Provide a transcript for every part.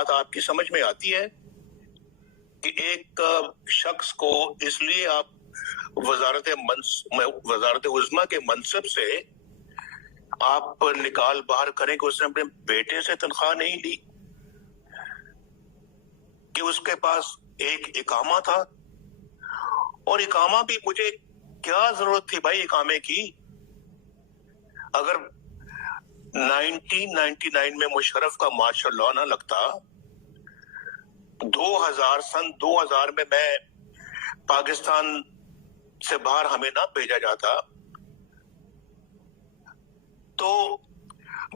बात आपकी समझ में आती है कि एक शख्स को इसलिए आप वजारत उज़्मा के मनसब से आप निकाल बाहर करें कि उसने अपने बेटे से तनख्वाह नहीं ली, कि उसके पास एक इकामा था, और इकामा भी मुझे क्या जरूरत थी भाई इकामे की? अगर 1999 में मुशर्रफ का मार्शल लॉ ना लगता, 2000 में मैं पाकिस्तान से बाहर हमें ना भेजा जाता, तो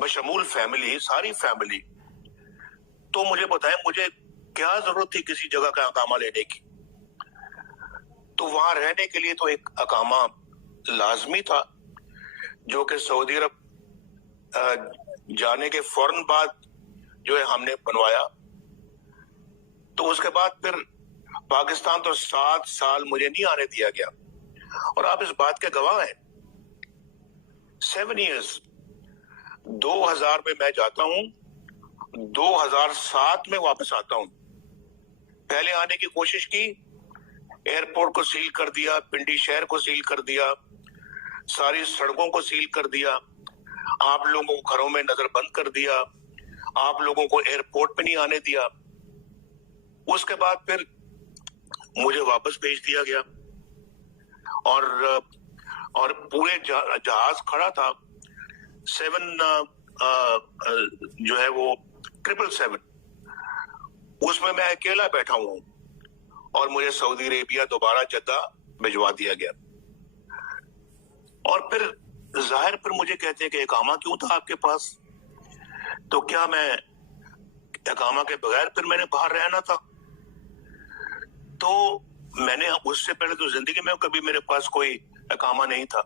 बशमूल फैमिली, सारी फैमिली, तो मुझे बताएं मुझे क्या जरूरत थी किसी जगह का अकामा लेने की? तो वहां रहने के लिए तो एक अकामा लाजमी था, जो कि सऊदी अरब जाने के फौरन बाद जो है हमने बनवाया। तो उसके बाद फिर पाकिस्तान तो 7 साल मुझे नहीं आने दिया गया, और आप इस बात के गवाह हैं। 7 years, 2000 में मैं जाता हूं, 2007 में वापस आता हूं। पहले आने की कोशिश की, एयरपोर्ट को सील कर दिया, पिंडी शहर को सील कर दिया, सारी सड़कों को सील कर दिया, आप लोगों को घरों में नजर बंद कर दिया, आप लोगों को एयरपोर्ट पे नहीं आने दिया। उसके बाद फिर मुझे वापस भेज दिया गया, और पूरे जहाज खड़ा था, 7 जो है वो 777, उसमें मैं अकेला बैठा हूं, और मुझे सऊदी अरेबिया दोबारा जद्दा भिजवा दिया गया। और फिर जाहिर फिर मुझे कहते हैं कि इकामा क्यों था आपके पास? तो क्या मैं इकामा के बगैर फिर मैंने बाहर रहना था? तो मैंने उससे पहले तो जिंदगी में कभी मेरे पास कोई इकामा नहीं था।